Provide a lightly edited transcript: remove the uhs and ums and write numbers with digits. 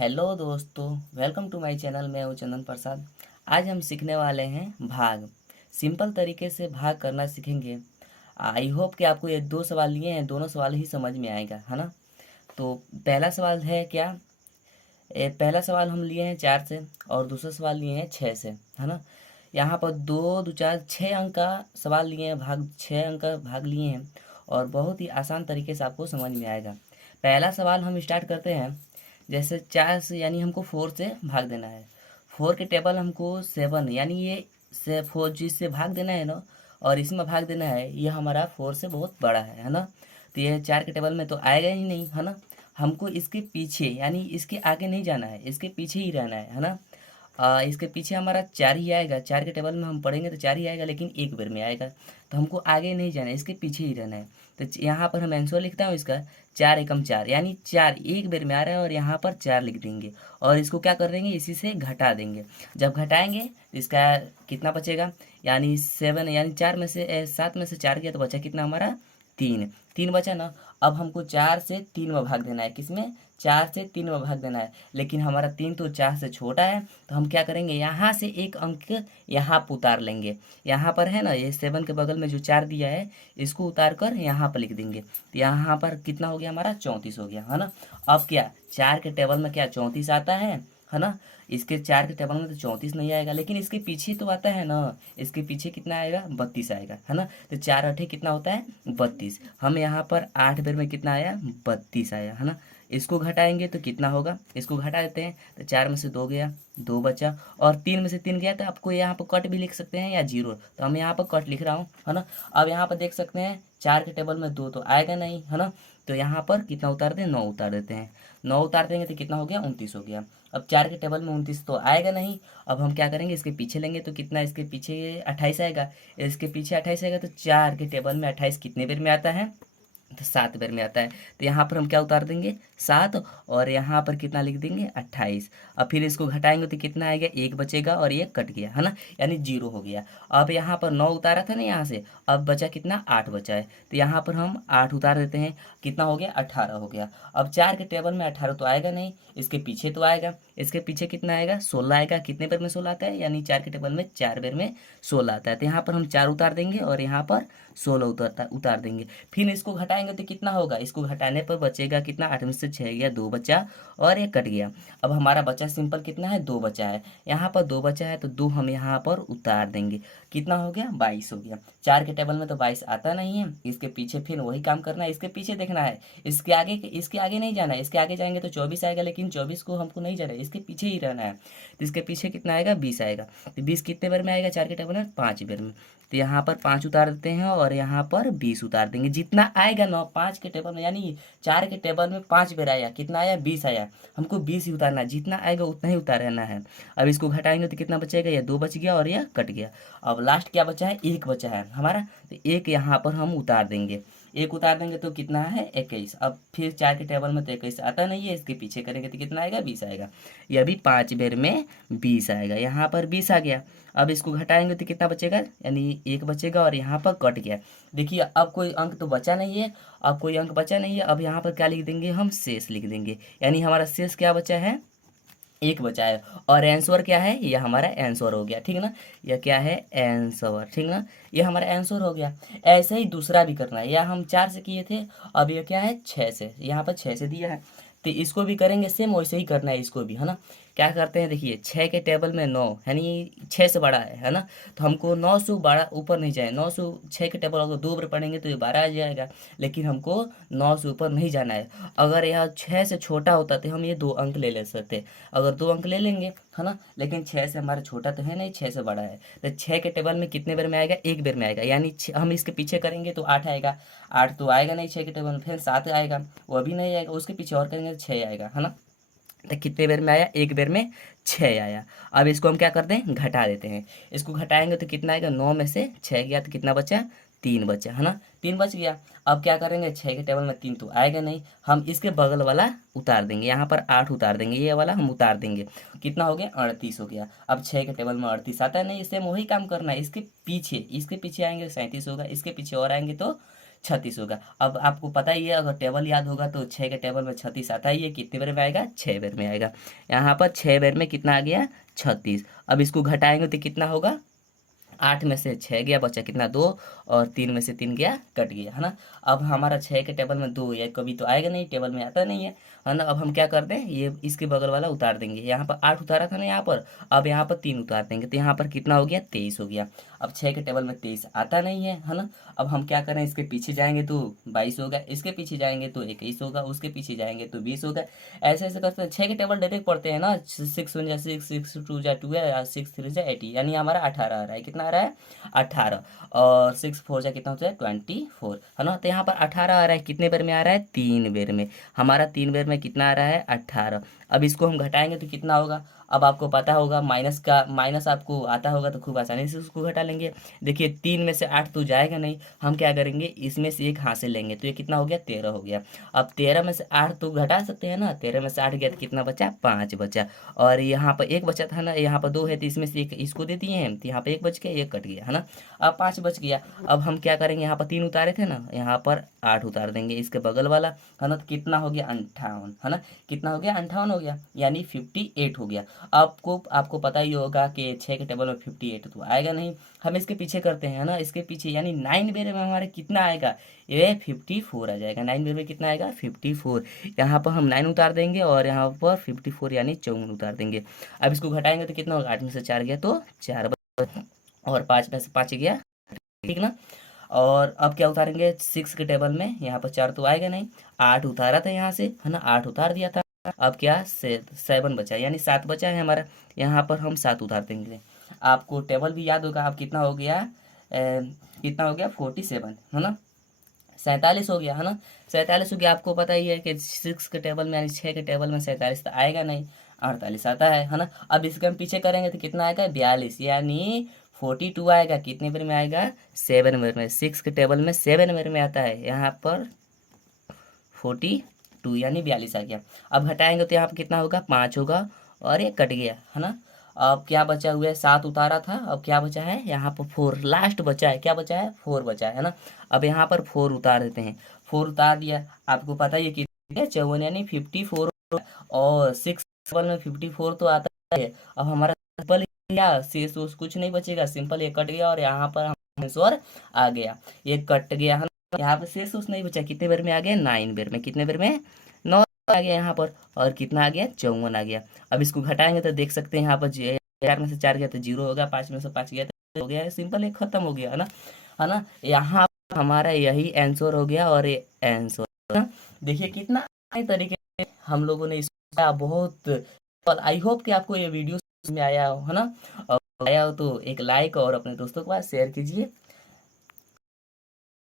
Hello दोस्तों, welcome to my channel. मैं हूं चंदन प्रसाद। आज हम सीखने वाले हैं भाग। सिंपल तरीके से भाग करना सीखेंगे। आई होप कि आपको ये दो सवाल लिए हैं, दोनों सवाल ही समझ में आएगा, है ना। तो पहला सवाल है क्या, पहला सवाल हम लिए हैं 4 से और दूसरा सवाल लिए हैं 6 से, है ना। यहाँ पर दो दो चार 6 अंक का सवाल लिए हैं, भाग 6 अंक का भाग लिए हैं और बहुत ही आसान तरीके से आपको समझ में आएगा। पहला सवाल हम स्टार्ट करते हैं। जैसे 4 से यानी हमको 4 से भाग देना है। 4 के टेबल हमको 7 यानी ये से 4 जिससे भाग देना है ना, और इसमें भाग देना है, ये हमारा 4 से बहुत बड़ा है ना। तो ये 4 के टेबल में तो आएगा ही नहीं, है ना। हमको इसके पीछे यानी इसके आगे नहीं जाना है, इसके पीछे ही रहना है ना। इसके पीछे हमारा 4 ही आएगा। 4 के टेबल में हम पढ़ेंगे तो 4 ही आएगा, लेकिन एक बार में आएगा। तो हमको आगे नहीं जाना है, इसके पीछे ही रहना है। तो यहाँ पर हम आंसर लिखता हूँ इसका 4 एकम 4 यानी 4 एक बार में आ रहा है, और यहाँ पर 4 लिख देंगे और इसको क्या कर देंगे, इसी से घटा देंगे। जब घटाएंगे तो इसका कितना बचेगा, यानी 7 यानी 4 में से 7 में से 4 गया तो बचा कितना हमारा 3। 3 बचा ना। अब हमको 4 से 3 में भाग देना है, किसमें 4 से 3 में भाग देना है। लेकिन हमारा 3 तो 4 से छोटा है, तो हम क्या करेंगे, यहाँ से एक अंक यहाँ पर उतार लेंगे। यहाँ पर है ना, ये 7 के बगल में जो 4 दिया है, इसको उतार कर यहाँ पर लिख देंगे। तो यहाँ पर कितना हो गया हमारा 34 हो गया, है ना। अब क्या 4 के टेबल में क्या 34 आता है ना। इसके 4 के टेबल में तो 34 नहीं आएगा, लेकिन इसके पीछे तो आता है ना। इसके पीछे कितना आएगा 32 आएगा, है ना। तो 4 अठे कितना होता है 32। हम यहाँ पर 8 बेर में कितना आया 32 आया, है ना। इसको घटाएंगे तो कितना होगा, इसको घटा देते हैं तो 4 में से 2 गया, 2 बचा, और 3 में से 3 गया। तो आपको यहाँ पर कट भी लिख सकते हैं या जीरो, तो हम यहाँ पर कट लिख रहा हूँ, है ना। अब यहाँ पर देख सकते हैं 4 के टेबल में 2 तो आएगा नहीं, है ना। तो यहाँ पर कितना उतार दें 9 उतार देते हैं। 9 उतार देंगे तो कितना हो गया 29 हो गया। अब 4 के टेबल में 29 तो आएगा नहीं। अब हम क्या करेंगे, इसके पीछे लेंगे तो कितना, इसके पीछे 28 आएगा। इसके पीछे 28 आएगा तो 4 के टेबल में 28 कितने बेर में आता है, तो 7 बार में आता है। तो यहाँ पर हम क्या उतार देंगे 7, और यहाँ पर कितना लिख देंगे 28। अब फिर इसको घटाएंगे तो कितना आएगा, एक बचेगा और ये कट गया, है ना, यानी जीरो हो गया। अब यहाँ पर 9 उतारा था ना यहाँ से, अब बचा कितना 8 बचा है। तो यहाँ पर हम 8 उतार देते हैं, कितना हो गया 18 हो गया। अब 4 के टेबल में 18 तो आएगा नहीं, इसके पीछे तो आएगा। इसके पीछे कितना आएगा 16 आएगा। कितने बार में 16 आता है, यानी 4 के टेबल में 4 बार में 16 आता है। तो यहाँ पर हम 4 उतार देंगे और यहाँ पर 16 उतार देंगे। फिर इसको घटाएंगे तो कितना होगा, इसको घटाने पर बचेगा कितना, 8 में से 6 गया, 2 बचा और ये कट गया। अब हमारा बचा सिंपल कितना है 2 बचा है। यहाँ पर 2 बचा है तो 2 हम यहाँ पर उतार देंगे। कितना हो गया 22 हो गया। 4 के टेबल में तो 22 आता नहीं है, इसके पीछे फिर वही काम करना है, इसके पीछे देखना है। इसके आगे नहीं जाना है, इसके आगे जाएंगे तो 24 आएगा, लेकिन 24 को हमको नहीं जाना है, इसके पीछे ही रहना है। तो इसके पीछे कितना आएगा 20 आएगा। तो 20 कितने बार में आएगा 4 के टेबल में 5 बार में। तो यहाँ पर 5 उतार देते हैं और यहाँ पर 20 उतार देंगे। जितना आएगा ना 5 के टेबल में, यानी 4 के टेबल में 5 बार आया, कितना आया 20 आया, हमको 20 ही उतारना है। जितना आएगा उतना ही उतारना है। अब इसको घटाएंगे तो कितना बचेगा, ये 2 बच गया और यह कट गया। अब लास्ट क्या बचा है, एक बचा है हमारा, तो एक यहाँ पर हम उतार देंगे। एक उतार देंगे तो कितना है 21। अब फिर 4 के टेबल में तो 21 आता नहीं है, इसके पीछे करेंगे तो कितना आएगा 20 आएगा। यह भी 5 बार में 20 आएगा, यहाँ पर 20 आ गया। अब इसको घटाएंगे तो कितना बचेगा, यानी एक बचेगा और यहाँ पर कट गया। देखिए अब कोई अंक तो बचा नहीं है, अब कोई अंक बचा नहीं है। अब यहाँ पर क्या लिख देंगे, हम शेष लिख देंगे, यानी हमारा शेष क्या बचा है, एक बचा है। और आंसर क्या है, ये हमारा आंसर हो गया, ठीक ना। यह क्या है आंसर, ठीक ना, ये हमारा आंसर हो गया। ऐसे ही दूसरा भी करना है, या हम 4 से किए थे, अब ये क्या है 6 से, यहाँ पर 6 से दिया है। तो इसको भी करेंगे सेम वैसे ही करना है इसको भी, है ना। क्या करते हैं देखिए, 6 के टेबल में 9 यानी 6 से बड़ा है ना। तो हमको 9 से बड़ा ऊपर नहीं जाए, 9 से 6 के टेबल अगर 2 बार पढ़ेंगे तो ये 12 आ जाएगा, लेकिन हमको 9 से ऊपर नहीं जाना है। अगर यह 6 से छोटा होता तो हम ये 2 अंक ले सकते, अगर 2 अंक ले लेंगे, है ना। लेकिन 6 से हमारा छोटा तो है नहीं, 6 से बड़ा है। तो 6 के टेबल में कितने बार में आएगा, एक बार में आएगा, यानी हम इसके पीछे करेंगे तो 8 आएगा। 8 तो आएगा नहीं 6 के टेबल में, फिर 7 आएगा, वो भी नहीं आएगा, उसके पीछे और करेंगे तो 6 आएगा, है ना। तो कितने बार में आया, एक बार में 6 आया। अब इसको हम क्या करते हैं घटा देते हैं। इसको घटाएंगे तो कितना आएगा, 9 में से 6 गया तो कितना बचा 3 बचा, है ना, 3 बच गया। अब क्या करेंगे, 6 के टेबल में 3 तो आएगा नहीं, हम इसके बगल वाला उतार देंगे, यहाँ पर 8 उतार देंगे, ये वाला हम उतार देंगे। कितना हो गया 38 हो गया। अब 6 के टेबल में 38 आता नहीं, इससे हम वही काम करना है, इसके पीछे आएंगे तो 37 होगा, इसके पीछे और आएंगे तो 36 होगा। अब आपको पता ही है, अगर टेबल याद होगा तो 6 के टेबल में 36 आता ही है, कितने बार में आएगा, 6 बार में आएगा। यहाँ पर 6 बार में कितना आ गया, 36। अब इसको घटाएंगे तो कितना होगा, 8 में से 6 गया, बचा कितना, 2, और 3 में से 3 गया, कट गया, है ना। अब हमारा 6 के टेबल में 2, ये कभी तो आएगा नहीं, टेबल में आता नहीं है ना। अब हम क्या करते हैं, ये इसके बगल वाला उतार देंगे, यहाँ पर 8 उतारा था ना यहाँ पर, अब यहाँ पर 3 उतार देंगे, तो यहाँ पर कितना हो गया, 23 हो गया। अब 6 के टेबल में 23 आता नहीं है ना। अब हम क्या करें, इसके पीछे जाएंगे तो 22 होगा, इसके पीछे जाएंगे तो 21 होगा, उसके पीछे जाएंगे तो 20 होगा। ऐसे ऐसे करते हैं, 6 के टेबल डायरेक्ट पढ़ते हैं ना, 6 1 जा 6, 6 2 जा 12, 6 3 जा 80, यानी हमारा 18 आ रहा है, कितना आ रहा है, 18। और 6 4 जा कितना होता है, 24, है ना। तो यहाँ पर 18 आ रहा है, कितने बार में आ रहा है, 3 बार में। हमारा 3 बार में कितना आ रहा है, 18। अब इसको हम घटाएंगे तो कितना होगा, अब आपको पता होगा, माइनस आपको आता होगा तो खूब आसानी से उसको घटा लेंगे। देखिए 3 में से 8 तो जाएगा नहीं, हम क्या करेंगे, इसमें से एक हासिल से लेंगे, तो ये कितना हो गया, 13 हो गया। अब 13 में से 8 तो घटा सकते हैं ना, 13 में से 8 गया तो कितना बचा, 5 बचा। और यहाँ पर एक बचा था ना, यहाँ पर 2 है तो इसमें से एक इसको दे दिए हैं, तो यहाँ पर एक बच गया, एक कट गया, है ना। अब 5 बच गया। अब हम क्या करेंगे, यहाँ पर 3 उतारे थे ना, यहाँ पर 8 उतार देंगे इसके बगल वाला, है ना। तो कितना हो गया, 58, है ना। कितना हो गया, 58 हो गया, यानी 58 हो गया। आपको आपको पता ही होगा कि 6 के टेबल में 58 तो आएगा नहीं। हम इसके पीछे करते हैं ना, इसके पीछे, यानी 9 बेर में हमारे कितना आएगा, ये 54 आ जाएगा। 9 बेर में कितना आएगा, 54। यहाँ पर हम 9 उतार देंगे और यहाँ पर 54 यानी 54 उतार देंगे। अब इसको घटाएंगे तो कितना होगा, 8 में से 4 गया तो 4, और 5 में से 5 गया, ठीक ना। और अब क्या उतारेंगे, 6 के टेबल में, यहाँ पर 4 तो आएगा नहीं, 8 उतारा था यहाँ से, है ना, 8 उतार दिया था। अब क्या, 7 बचा, यानी 7 बचा है हमारा, यहाँ पर हम 7 उतार देंगे। आपको टेबल भी याद होगा, अब कितना हो गया, कितना हो गया, 47, है ना, 47 हो गया, है ना। 47 हो गया। आपको पता ही है कि 6 के टेबल में, यानी 6 के टेबल में 47 तो आएगा नहीं, 48 आता है ना। अब इसके हम पीछे करेंगे तो कितना आएगा, 42, यानी 42 आएगा, कितने बार में आएगा, 7 बार में। 6 के टेबल में 7 बार में आता है, यहाँ पर 42 यानी 42 आ गया। अब हटाएंगे तो यहाँ पर कितना होगा, 5 होगा, और ये कट गया, है ना। अब क्या बचा हुआ है, 7 उतारा था, अब क्या बचा है, यहाँ पर 4 लास्ट बचा है, क्या बचा है, 4 बचा है ना। अब यहाँ पर 4 उतार देते हैं, 4 उतार दिया। आपको पता ही है कि 54 यानी 54, और 6 में 54 तो आता है। अब हमारा सिंपल क्या, शेष उस कुछ नहीं बचेगा, सिंपल ये कट गया, और यहाँ पर हम आंसर आ गया, ये कट गया, है ना। यहाँ पर शेष उस नहीं बचा, कितने बार में आ गया, 9 बार में, कितने बार में, 9 आ गया यहाँ पर, और कितना आ गया, 54 आ गया। अब इसको घटाएंगे तो देख सकते हैं, यहाँ पर 4 में से 4 गया तो 0 होगा, 5 में से 5 गया तो हो गया, सिंपल है, खत्म हो गया, है ना, है ना। यहाँ पर हमारा यही आंसर हो गया, और ये आंसर, है ना। देखिए कितना नए तरीके से हम लोगों ने इसको बहुत। आई होप कि आपको ये वीडियो में आया हो, है ना। और आया हो तो एक लाइक और अपने दोस्तों के पास शेयर कीजिए।